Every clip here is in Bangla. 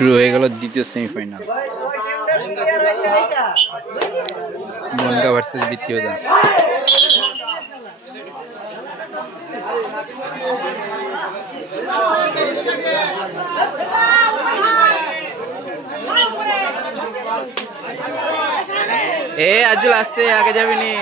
শুরু হয়ে গেল দ্বিতীয় সেমিফাইনাল বনগাঁ ভার্সেস বিত্তীয়দা। ए आजुल आस्ते आगे जाबी नी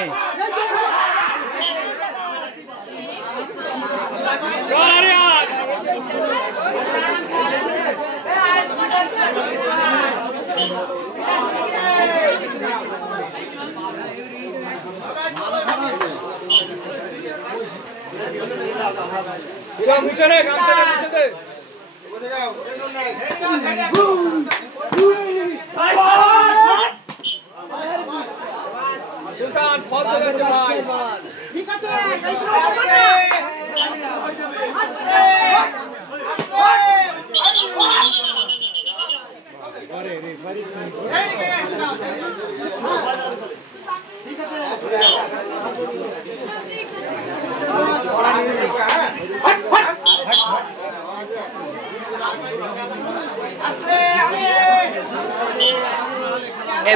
ए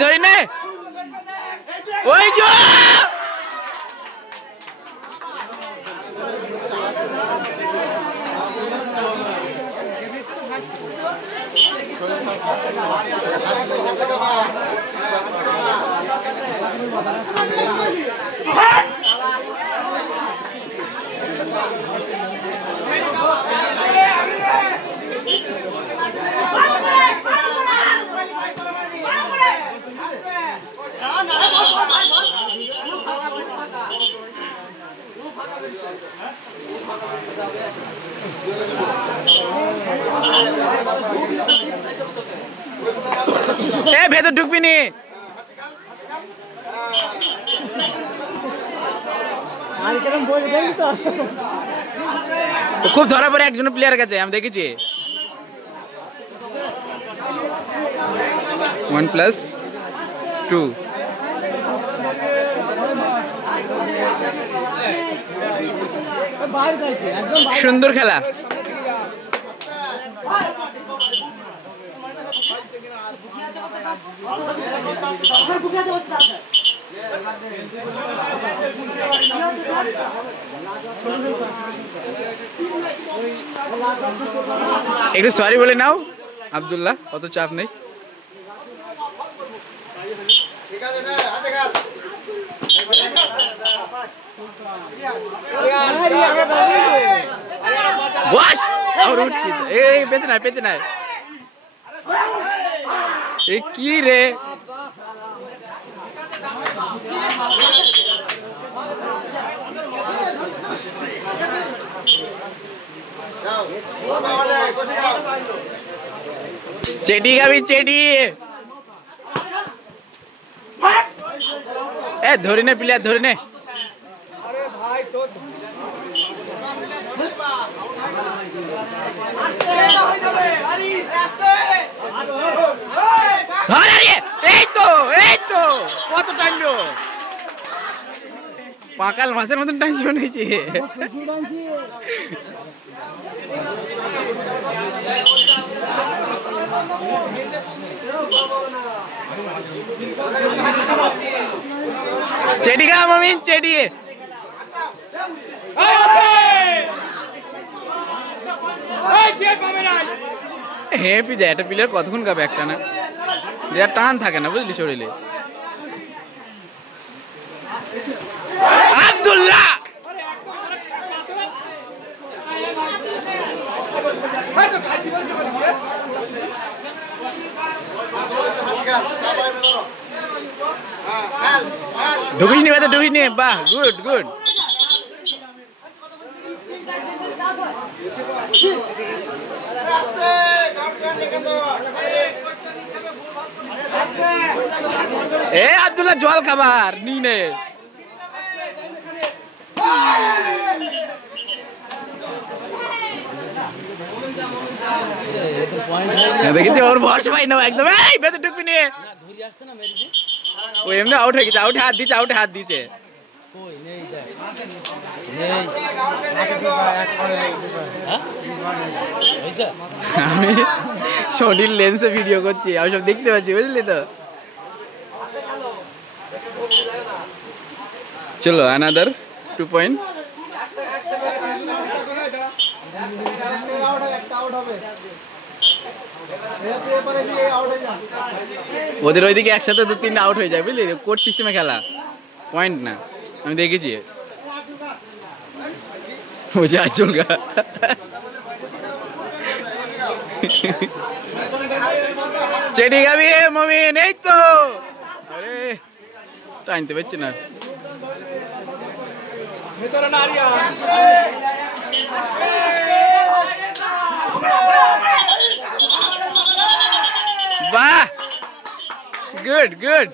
धोरी ने ओए जो ए भेतर ढुकबी नी खूब धरा पड़े एकजन प्लेयर কাছে আমি দেখেছি 1+2 সুন্দর খেলা একটু সরি বলে নাও আব্দুল্লাহ অত চাপ নেই বস আর উঠছি এই পেছনে নাই এই কি রে चेटी का भी चेटी ए धोरी ने प्लेयर धोरी ने अरे भाई तो কত টাইমলো পাকাল মাছের মতন টাইম শুনেছি চেটি কা মামি চেটি হেপি দেয় একটা প্লেয়ার কতক্ষণ গাবে একটা না দেয়ার টান থাকে না বুঝলি শরীরে আব্দুল্লাহ ঢুকিনি বাহ গুড এ আব্দুল্লাহ জল খাবার নিনে देखिए और बहुत भाई ना एकदम ए बेटे टुकनी नहीं है ना धुरी আসছে না মেরে দি ও এমনি আউট হয়ে গেছে আউট হাত দিছে কই নেই যায় নেই হ্যাঁ এইটা আমি সোনির লেন্সে ভিডিও করছি, আমি সব দেখতে পাচ্ছি, বুঝলি তো। চলো অ্যানাদার 2 পয়েন্ট। ওদের ওইদিকে একসাথে 2-3টা আউট হয়ে যায়, বুঝলি, কোড সিস্টেমে খেলা, পয়েন্ট না, আমি দেখেছি। চলগা চেটি খাবি মমিন, এই তো। আরে টাইনতে পারছি না। বাহ, গুড গুড।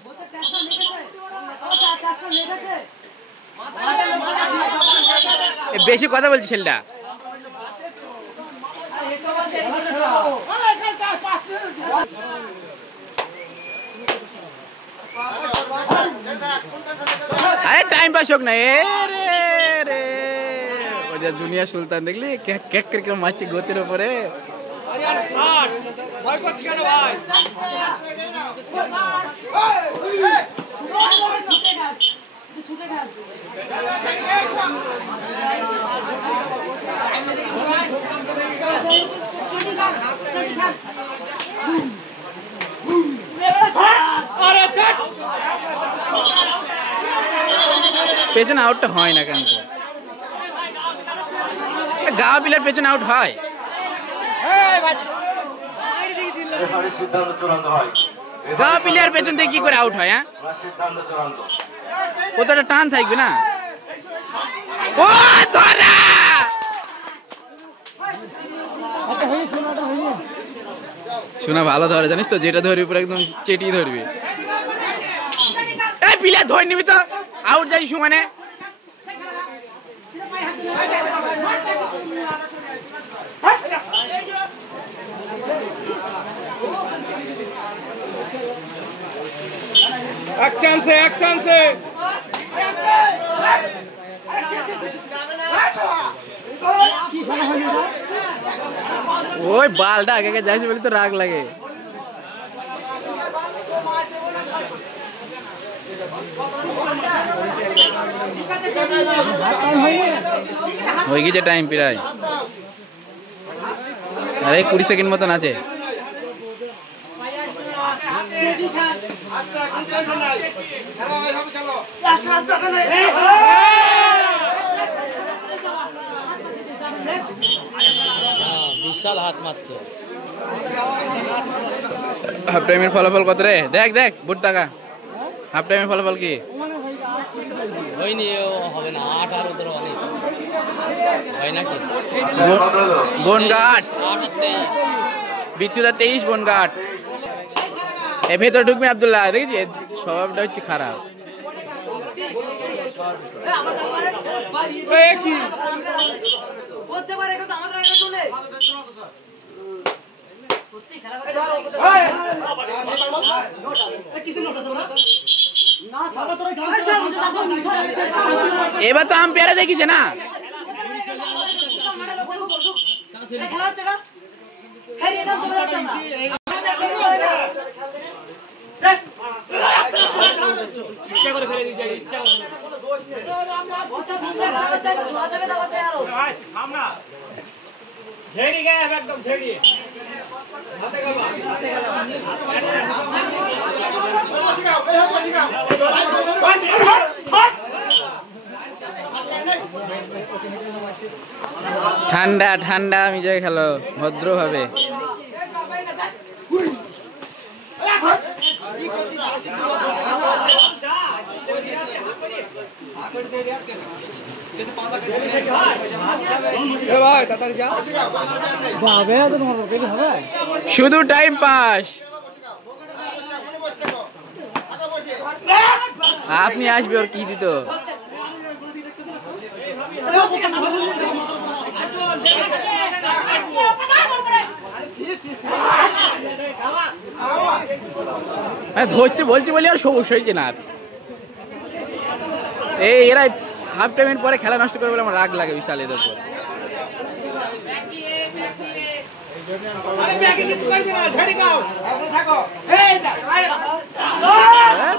বেশি কথা বলছি ছেলেটা। আরে টাইম পাস হোক না। এ রে রে ওদের দুনিয়া সুলতান দেখলি কেক করে মারছে গোচের উপরে। পেছনে আউটটা হয় না কেন? গাওয়া প্লেয়ার পেছনে আউট হয়? গাওয়া প্লেয়ার পেছন থেকে কি করে আউট হয়? হ্যাঁ, কতটা টান থাকবে না? ও ধরা, শোনা ভালো ধরে, জানিস তো, যেটা ধরবি পুরো একদম চেটিয়ে ধরবি। এই প্লেয়ার ধরে নিবি তো, আউট যাই সমানে। এক চান্সে ওই বালটা আগে যাইছে বলে তো রাগ লাগে। হয়ে গেছে টাইম প্রায়, আরে 20 সেকেন্ড মতন আছে। বিশাল হাত মারছে। হাফ টাইমের ফলাফল কত রে? দেখ দেখ বুট টাকা, হাফ টাইমের ফলাফল কি হয়নি? হবে না, 8 আর ওদের অনেক হয় নাকি? বনগাট বিচ্ছুদা 23, বনগাট। এ ভেতরে ঢুকবেন আব্দুল্লাহ, দেখেছি স্বভাবটা হচ্ছে খারাপ। এবার তো আম্পায়ারে দেখিছে না। ঠান্ডা ঠান্ডা মিজায় খেলো ভদ্রভাবে। শুধু টাইম পাস। আপনি আসবে, ওর কি দিত? ধরতে বলছি বলে আর সমস্যা হয়েছে না। এই এরা হাফ টাইমের পরে খেলা নষ্ট করে বলে আমার রাগ লাগে বিশাল এদের উপর।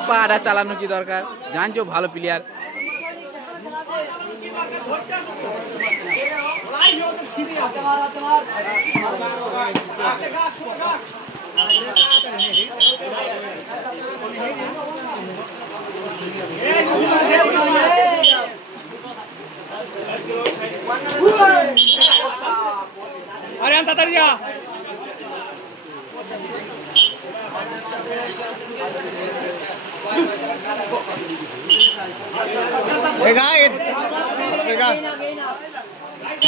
পাড়া চালানো কি দরকার, জানছো ভালো প্লেয়ার। আরে তাড়াতাড়ি যা।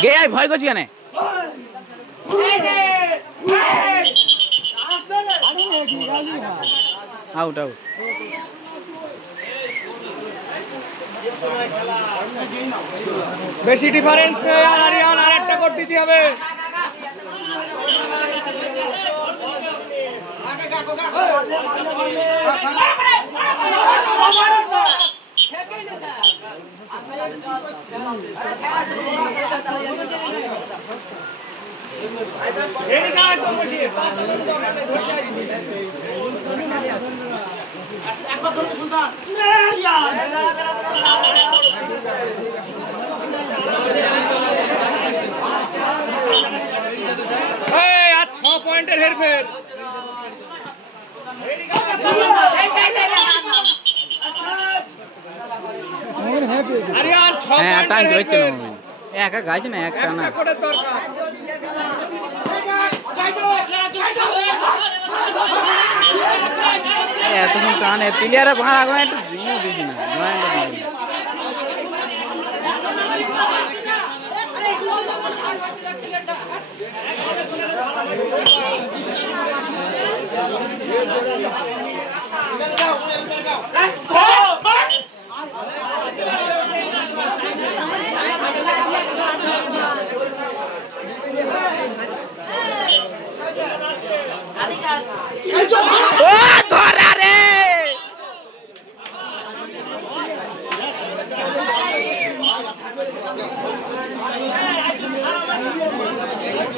গে ভয় করছি কেন? Out out. বেশি ডিফারেন্স নেই, আরিয়ান আর একটা কোট দিতে হবে। আর 6 পয়েন্টের হেরফের। আরিয়ান 6 পয়েন্টের হেরফের। একা গাইছে না, একটা না। এতক্ষণ টানে প্লেয়ার ভাড়া করে একটু দিবি না,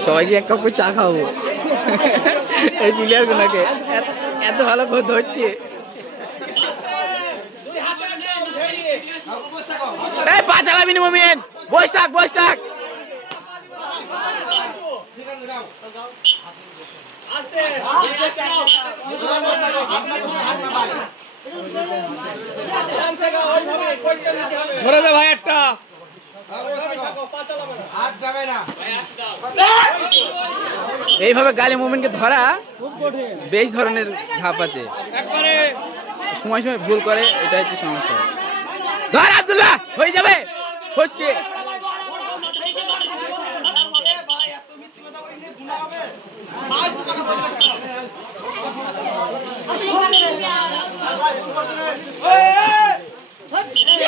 সবাইকে এক কাপ করে চা খাবো এই প্লেয়ার গুলোকে, এত ভালো বোধ হচ্ছে। পা চালাবি না মোমেন, বস থাক বস থাক। ধরে দে ভাই একটা। এইভাবে গালি মোমেনকে ধরা বেশ ধরনের ঘাপ আছে, সময় সময় ভুল করে, এটা হচ্ছে সমস্যা। ধর আব্দুল্লাহ, হয়ে যাবে ফচকে।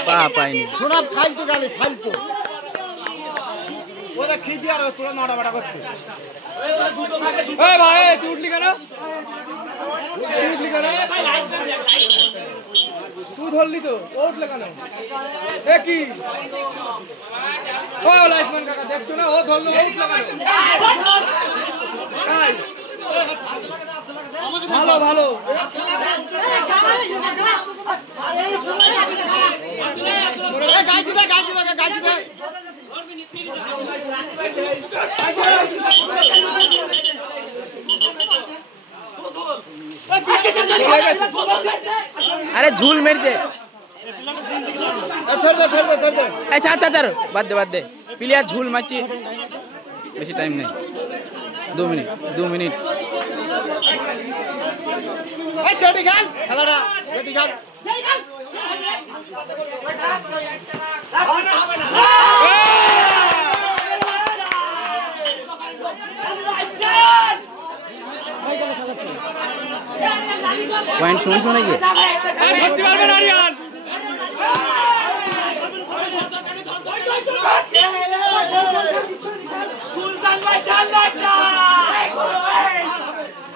পা পাইনি, শোনা ফালতু গালি, ফালতু ওরা খিদি আর তোরা নড়া বড়া করছে। এই ভাই তুই উঠলি কেন? তুই ধরলি তো, ও উঠলে কেন? এ কি ও লাইসমান কাকা দেখছো না, ও ধরলো, ও উঠলে কেন? ভালো ভালো গাইতে দে, গাইতে দে, গাইতে দে। আরে ঝুল মেরেছে। छोड़ दे, छोड़ दे, छोड़ दे। अच्छा अच्छा चल, बात दे प्लेयर झूल माची, बेसी टाइम नहीं, 2 मिनट। ए छोटी गाल খেলাটা বেটি গাল। पॉइंट শুনে গিয়ে ধরতে পারবে না আরিয়ান।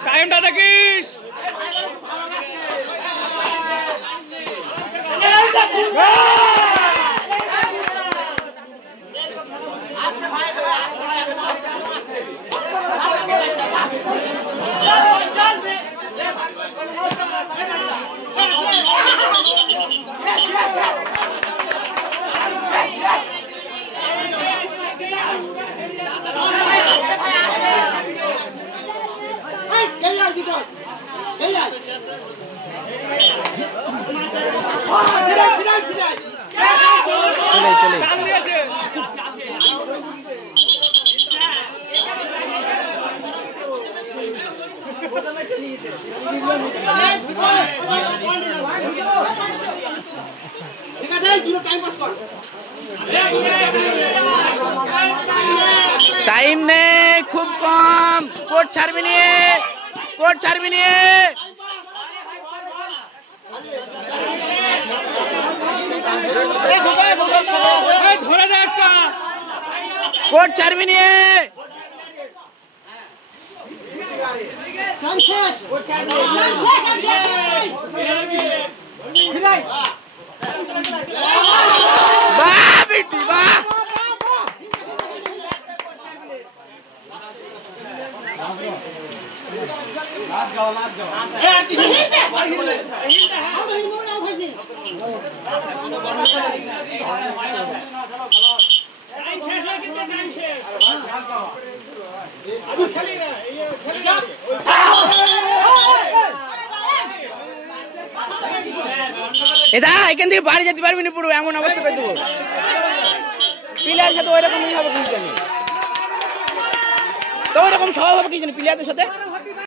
টাইমটা দেখিস। চলে টাইম নেই, খুব কম। কোর্ট ছাড়বি নিয়ে, কোর্ট ছাড়বি নিয়ে। কোর্ট ছাড়বি নিয়ে। বাহ বিটি বাহ। এটা এখান থেকে বাড়ি যেতে পারবি না, পুরো এমন অবস্থা করে দেবো। প্লেয়ারের সাথে ওইরকমই হবে, কিন্তু তো ওইরকম স্বভাব হবে কি জানি প্লেয়ারদের সাথে।